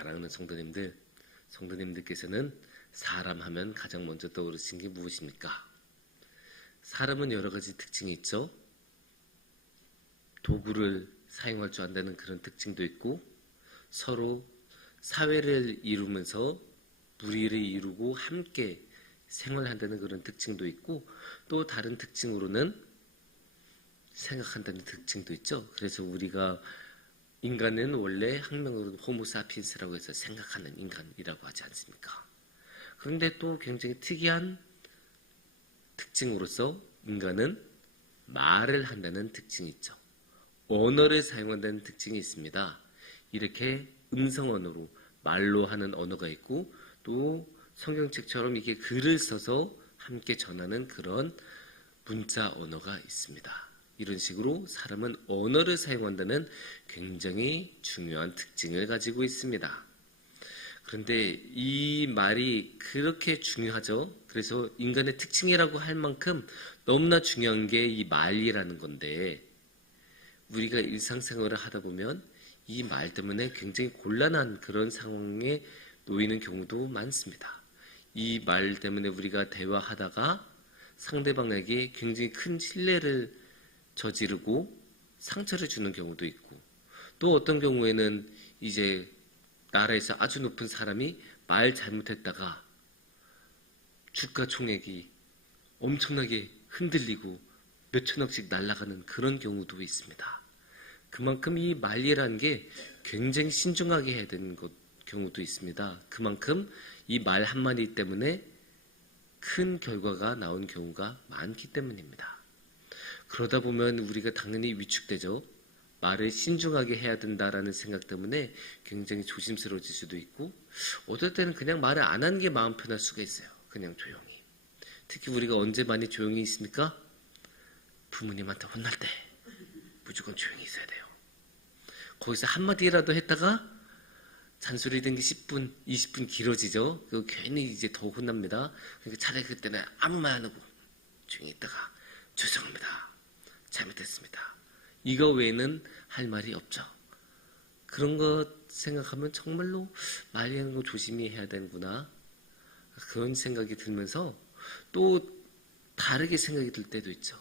사랑하는 성도님들께서는 사람 하면 가장 먼저 떠오르신 게 무엇입니까? 사람은 여러 가지 특징이 있죠. 도구를 사용할 줄 안다는 그런 특징도 있고, 서로 사회를 이루면서 무리를 이루고 함께 생활한다는 그런 특징도 있고, 또 다른 특징으로는 생각한다는 특징도 있죠. 그래서 우리가 인간은 원래 학명으로는 호모사피엔스라고 해서 생각하는 인간이라고 하지 않습니까? 그런데 또 굉장히 특이한 특징으로서 인간은 말을 한다는 특징이 있죠. 언어를 사용한다는 특징이 있습니다. 이렇게 음성 언어로 말로 하는 언어가 있고, 또 성경책처럼 이게 글을 써서 함께 전하는 그런 문자 언어가 있습니다. 이런 식으로 사람은 언어를 사용한다는 굉장히 중요한 특징을 가지고 있습니다. 그런데 이 말이 그렇게 중요하죠. 그래서 인간의 특징이라고 할 만큼 너무나 중요한 게 이 말이라는 건데, 우리가 일상생활을 하다 보면 이 말 때문에 굉장히 곤란한 그런 상황에 놓이는 경우도 많습니다. 이 말 때문에 우리가 대화하다가 상대방에게 굉장히 큰 신뢰를 저지르고 상처를 주는 경우도 있고, 또 어떤 경우에는 이제 나라에서 아주 높은 사람이 말 잘못했다가 주가 총액이 엄청나게 흔들리고 몇천억씩 날아가는 그런 경우도 있습니다. 그만큼 이 말이라는 게 굉장히 신중하게 해야 되는 경우도 있습니다. 그만큼 이 말 한마디 때문에 큰 결과가 나온 경우가 많기 때문입니다. 그러다 보면 우리가 당연히 위축되죠. 말을 신중하게 해야 된다라는 생각 때문에 굉장히 조심스러워질 수도 있고, 어떨 때는 그냥 말을 안 하는 게 마음 편할 수가 있어요. 그냥 조용히. 특히 우리가 언제 많이 조용히 있습니까? 부모님한테 혼날 때 무조건 조용히 있어야 돼요. 거기서 한마디라도 했다가 잔소리 된 게 10분, 20분 길어지죠. 그거 괜히 이제 더 혼납니다. 그러니까 차라리 그때는 아무 말 안 하고 조용히 있다가 죄송합니다. 잘못했습니다. 이거 외에는 할 말이 없죠. 그런 것 생각하면 정말로 말하는 거 조심히 해야 되는구나. 그런 생각이 들면서 또 다르게 생각이 들 때도 있죠.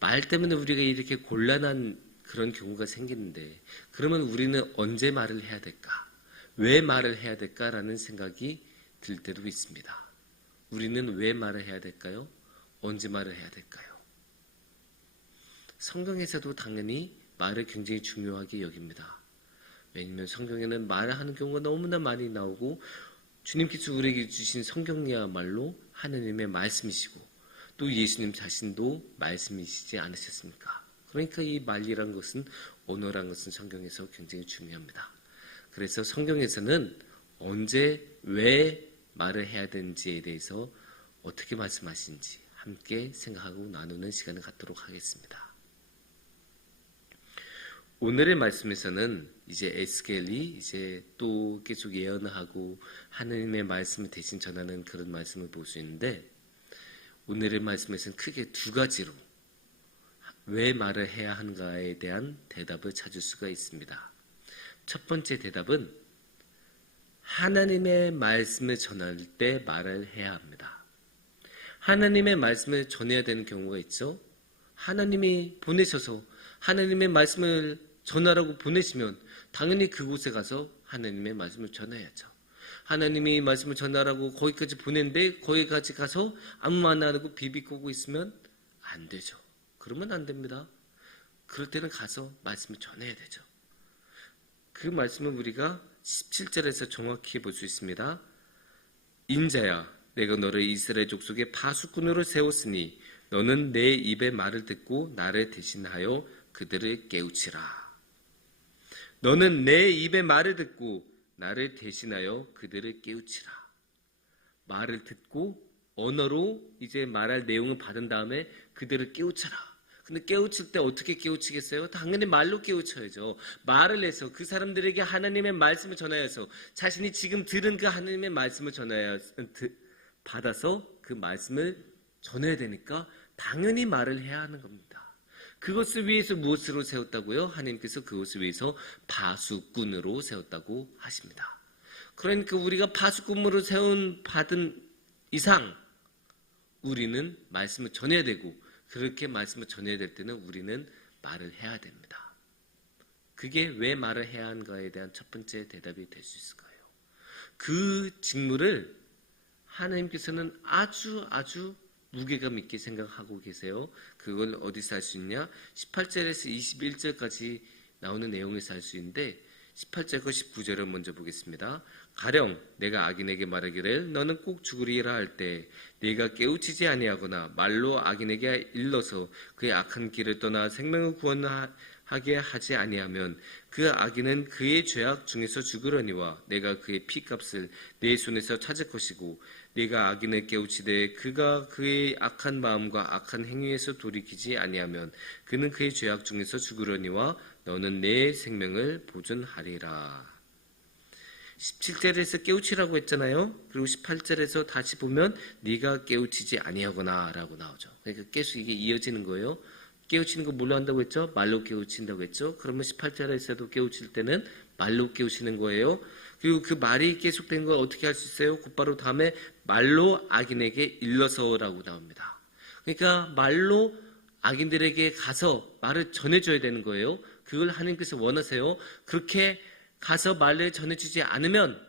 말 때문에 우리가 이렇게 곤란한 그런 경우가 생기는데, 그러면 우리는 언제 말을 해야 될까? 왜 말을 해야 될까라는 생각이 들 때도 있습니다. 우리는 왜 말을 해야 될까요? 언제 말을 해야 될까요? 성경에서도 당연히 말을 굉장히 중요하게 여깁니다. 왜냐하면 성경에는 말을 하는 경우가 너무나 많이 나오고, 주님께서 우리에게 주신 성경이야말로 하느님의 말씀이시고, 또 예수님 자신도 말씀이시지 않으셨습니까? 그러니까 이 말이란 것은, 언어란 것은 성경에서 굉장히 중요합니다. 그래서 성경에서는 언제 왜 말을 해야 되는지에 대해서 어떻게 말씀하시는지 함께 생각하고 나누는 시간을 갖도록 하겠습니다. 오늘의 말씀에서는 이제 에스겔이 이제 또 계속 예언하고 하느님의 말씀을 대신 전하는 그런 말씀을 볼 수 있는데, 오늘의 말씀에서는 크게 두 가지로 왜 말을 해야 하는가에 대한 대답을 찾을 수가 있습니다. 첫 번째 대답은 하나님의 말씀을 전할 때 말을 해야 합니다. 하나님의 말씀을 전해야 되는 경우가 있죠. 하나님이 보내셔서 하나님의 말씀을 전하라고 보내시면 당연히 그곳에 가서 하나님의 말씀을 전해야죠. 하나님이 말씀을 전하라고 거기까지 보냈는데 거기까지 가서 아무 말 안 하고 비비꼬고 있으면 안 되죠. 그러면 안 됩니다. 그럴 때는 가서 말씀을 전해야 되죠. 그 말씀은 우리가 17절에서 정확히 볼 수 있습니다. 인자야, 내가 너를 이스라엘 족속의 파수꾼으로 세웠으니 너는 내 입의 말을 듣고 나를 대신하여 그들을 깨우치라. 너는 내 입의 말을 듣고 나를 대신하여 그들을 깨우치라. 말을 듣고 언어로 이제 말할 내용을 받은 다음에 그들을 깨우쳐라. 근데 깨우칠 때 어떻게 깨우치겠어요? 당연히 말로 깨우쳐야죠. 말을 해서 그 사람들에게 하나님의 말씀을 전하여서 자신이 지금 들은 그 하나님의 말씀을 받아서 그 말씀을 전해야 되니까 당연히 말을 해야 하는 겁니다. 그것을 위해서 무엇으로 세웠다고요? 하나님께서 그것을 위해서 파수꾼으로 세웠다고 하십니다. 그러니까 우리가 파수꾼으로 받은 이상 우리는 말씀을 전해야 되고, 그렇게 말씀을 전해야 될 때는 우리는 말을 해야 됩니다. 그게 왜 말을 해야 하는가에 대한 첫 번째 대답이 될 수 있을 거예요. 그 직무를 하나님께서는 아주 무게감 있게 생각하고 계세요. 그걸 어디서 알 수 있냐? 18절에서 21절까지 나오는 내용에서 알 수 있는데, 18절과 19절을 먼저 보겠습니다. 가령 내가 악인에게 말하기를 너는 꼭 죽으리라 할 때 네가 깨우치지 아니하거나 말로 악인에게 일러서 그의 악한 길을 떠나 생명을 구원하게 하지 아니하면 그 악인은 그의 죄악 중에서 죽으려니와 내가 그의 피값을 내 손에서 찾을 것이고, 네가 악인을 깨우치되 그가 그의 악한 마음과 악한 행위에서 돌이키지 아니하면 그는 그의 죄악 중에서 죽으려니와 너는 내 생명을 보존하리라. 17절에서 깨우치라고 했잖아요. 그리고 18절에서 다시 보면 네가 깨우치지 아니하거나 라고 나오죠. 그러니까 계속 이게 이어지는 거예요. 깨우치는 거 뭘로 한다고 했죠? 말로 깨우친다고 했죠. 그러면 18절에서도 깨우칠 때는 말로 깨우치는 거예요. 그리고 그 말이 계속된 걸 어떻게 할 수 있어요? 곧바로 다음에 말로 악인에게 일러서라고 나옵니다. 그러니까 말로 악인들에게 가서 말을 전해줘야 되는 거예요. 그걸 하나님께서 원하세요. 그렇게 가서 말을 전해주지 않으면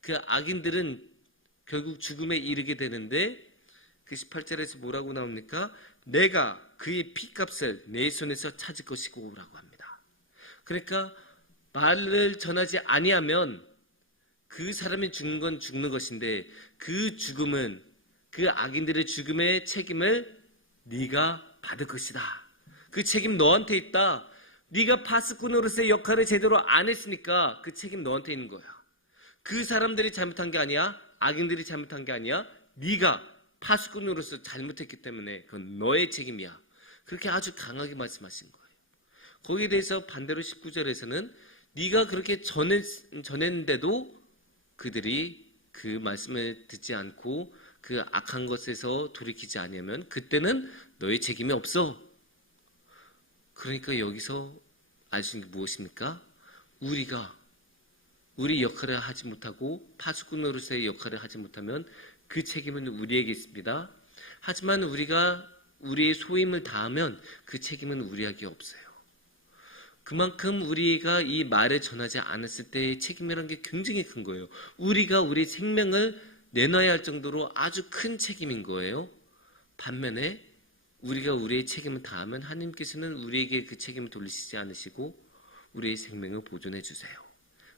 그 악인들은 결국 죽음에 이르게 되는데, 그 18절에서 뭐라고 나옵니까? 내가 그의 피값을 내 손에서 찾을 것이고 라고 합니다. 그러니까 말을 전하지 아니하면 그 사람이 죽는 건 죽는 것인데, 그 죽음은, 그 악인들의 죽음의 책임을 네가 받을 것이다. 그 책임 너한테 있다. 네가 파수꾼으로서의 역할을 제대로 안 했으니까 그 책임 너한테 있는 거야. 그 사람들이 잘못한 게 아니야. 악인들이 잘못한 게 아니야. 네가 파수꾼으로서 잘못했기 때문에 그건 너의 책임이야. 그렇게 아주 강하게 말씀하신 거예요. 거기에 대해서 반대로 19절에서는 네가 그렇게 전했는데도 그들이 그 말씀을 듣지 않고 그 악한 것에서 돌이키지 않으면 그때는 너의 책임이 없어. 그러니까 여기서 알 수 있는 게 무엇입니까? 우리가 우리 역할을 하지 못하고 파수꾼으로서의 역할을 하지 못하면 그 책임은 우리에게 있습니다. 하지만 우리가 우리의 소임을 다하면 그 책임은 우리에게 없어요. 그만큼 우리가 이 말을 전하지 않았을 때의 책임이라는 게 굉장히 큰 거예요. 우리가 우리 생명을 내놔야 할 정도로 아주 큰 책임인 거예요. 반면에 우리가 우리의 책임을 다하면 하나님께서는 우리에게 그 책임을 돌리시지 않으시고 우리의 생명을 보존해 주세요.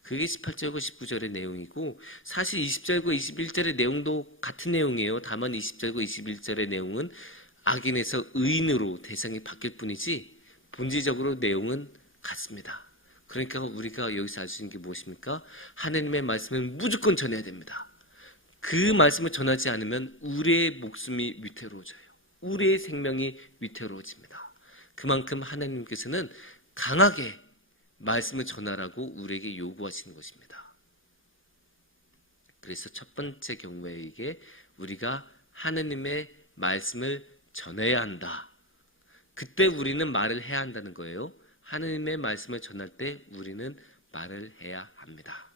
그게 18절과 19절의 내용이고, 사실 20절과 21절의 내용도 같은 내용이에요. 다만 20절과 21절의 내용은 악인에서 의인으로 대상이 바뀔 뿐이지 본질적으로 내용은 같습니다. 그러니까 우리가 여기서 알 수 있는 게 무엇입니까? 하나님의 말씀을 무조건 전해야 됩니다. 그 말씀을 전하지 않으면 우리의 목숨이 위태로워져요. 우리의 생명이 위태로워집니다. 그만큼 하나님께서는 강하게 말씀을 전하라고 우리에게 요구하시는 것입니다. 그래서 첫 번째 경우에 이게 우리가 하나님의 말씀을 전해야 한다. 그때 우리는 말을 해야 한다는 거예요. 하나님의 말씀을 전할 때 우리는 말을 해야 합니다.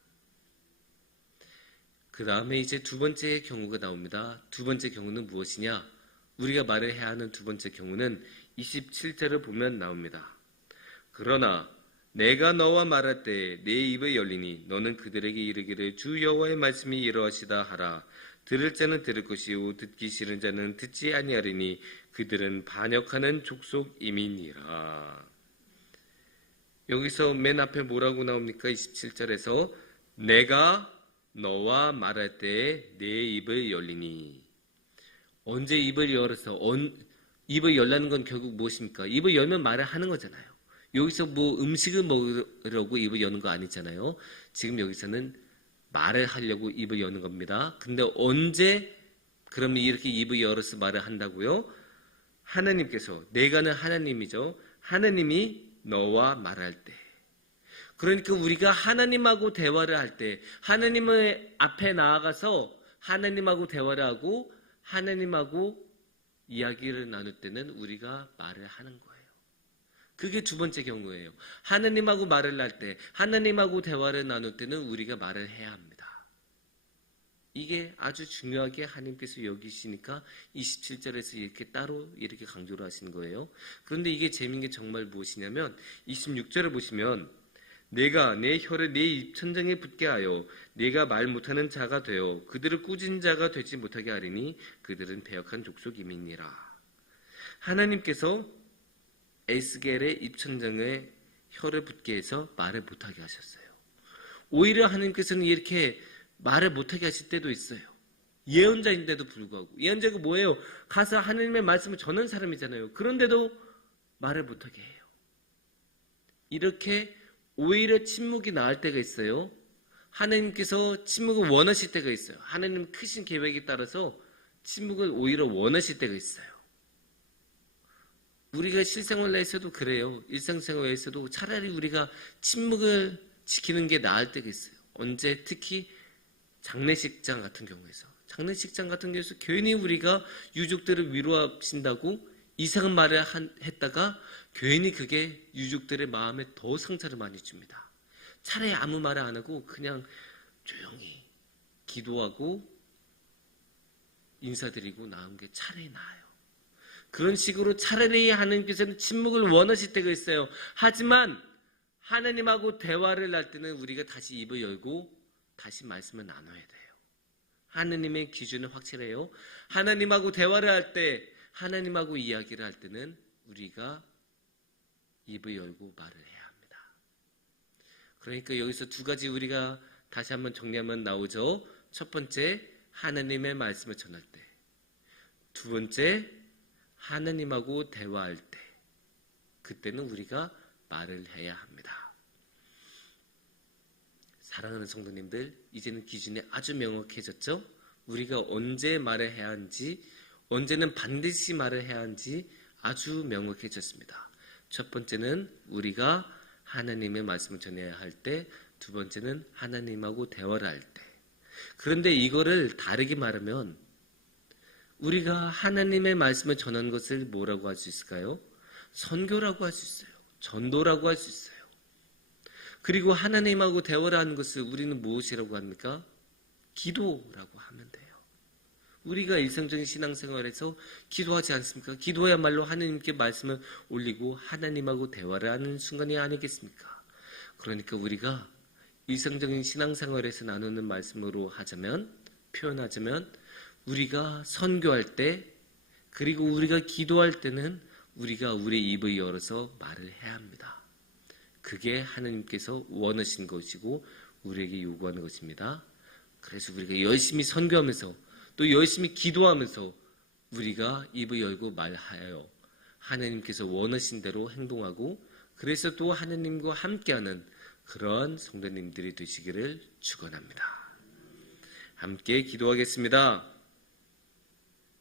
그 다음에 이제 두 번째 경우가 나옵니다. 두 번째 경우는 무엇이냐? 우리가 말을 해야 하는 두 번째 경우는 27절을 보면 나옵니다. 그러나 내가 너와 말할 때 내 입을 열리니 너는 그들에게 이르기를 주 여호와의 말씀이 이러하시다 하라. 들을 자는 들을 것이요 듣기 싫은 자는 듣지 아니하리니 그들은 반역하는 족속임이니라. 여기서 맨 앞에 뭐라고 나옵니까? 27절에서 내가 너와 말할 때 내 입을 열리니. 언제 입을 열어서 입을 열라는 건 결국 무엇입니까? 입을 열면 말을 하는 거잖아요. 여기서 뭐 음식을 먹으려고 입을 여는 거 아니잖아요. 지금 여기서는 말을 하려고 입을 여는 겁니다. 근데 언제 그러면 이렇게 입을 열어서 말을 한다고요? 하나님께서, 내가는 하나님이죠. 하나님이 너와 말할 때. 그러니까 우리가 하나님하고 대화를 할 때, 하나님의 앞에 나아가서 하나님하고 대화를 하고 하나님하고 이야기를 나눌 때는 우리가 말을 하는 거예요. 그게 두 번째 경우예요. 하나님하고 말을 할 때, 하나님하고 대화를 나눌 때는 우리가 말을 해야 합니다. 이게 아주 중요하게 하나님께서 여기시니까 27절에서 이렇게 따로 이렇게 강조를 하시는 거예요. 그런데 이게 재미있는 게 정말 무엇이냐면 26절을 보시면 내가 내 혀를 내 입천장에 붙게 하여 내가 말 못하는 자가 되어 그들을 꾸짖는 자가 되지 못하게 하리니 그들은 배역한 족속임이니라. 하나님께서 에스겔의 입천장에 혀를 붙게 해서 말을 못하게 하셨어요. 오히려 하나님께서는 이렇게 말을 못하게 하실 때도 있어요. 예언자인데도 불구하고. 예언자가 뭐예요? 가서 하나님의 말씀을 전하는 사람이잖아요. 그런데도 말을 못하게 해요. 이렇게 오히려 침묵이 나을 때가 있어요. 하나님께서 침묵을 원하실 때가 있어요. 하나님 크신 계획에 따라서 침묵을 오히려 원하실 때가 있어요. 우리가 실생활에서도 그래요. 일상생활에서도 차라리 우리가 침묵을 지키는 게 나을 때가 있어요. 언제? 특히 장례식장 같은 경우에서. 장례식장 같은 경우에서 괜히 우리가 유족들을 위로하신다고 이상한 말을 했다가 괜히 그게 유족들의 마음에 더 상처를 많이 줍니다. 차라리 아무 말을 안 하고 그냥 조용히 기도하고 인사드리고 나온 게 차라리 나아요. 그런 식으로 차라리 하나님께서는 침묵을 원하실 때가 있어요. 하지만 하나님하고 대화를 할 때는 우리가 다시 입을 열고 다시 말씀을 나눠야 돼요. 하나님의 기준은 확실해요. 하나님하고 대화를 할 때, 하나님하고 이야기를 할 때는 우리가 입을 열고 말을 해야 합니다. 그러니까 여기서 두 가지 우리가 다시 한번 정리하면 나오죠. 첫 번째, 하나님의 말씀을 전할 때. 두 번째, 하나님하고 대화할 때. 그때는 우리가 말을 해야 합니다. 사랑하는 성도님들, 이제는 기준이 아주 명확해졌죠? 우리가 언제 말을 해야 하는지, 언제는 반드시 말을 해야 하는지 아주 명확해졌습니다. 첫 번째는 우리가 하나님의 말씀을 전해야 할 때, 두 번째는 하나님하고 대화를 할 때. 그런데 이거를 다르게 말하면 우리가 하나님의 말씀을 전하는 것을 뭐라고 할 수 있을까요? 선교라고 할 수 있어요. 전도라고 할 수 있어요. 그리고 하나님하고 대화를 하는 것을 우리는 무엇이라고 합니까? 기도라고 하면 돼요. 우리가 일상적인 신앙생활에서 기도하지 않습니까? 기도야말로 하나님께 말씀을 올리고 하나님하고 대화를 하는 순간이 아니겠습니까? 그러니까 우리가 일상적인 신앙생활에서 나누는 말씀으로 표현하자면 우리가 선교할 때 그리고 우리가 기도할 때는 우리가 우리 입을 열어서 말을 해야 합니다. 그게 하나님께서 원하신 것이고 우리에게 요구하는 것입니다. 그래서 우리가 열심히 선교하면서 또 열심히 기도하면서 우리가 입을 열고 말하여 하나님께서 원하신 대로 행동하고 그래서 또 하나님과 함께하는 그런 성도님들이 되시기를 축원합니다. 함께 기도하겠습니다.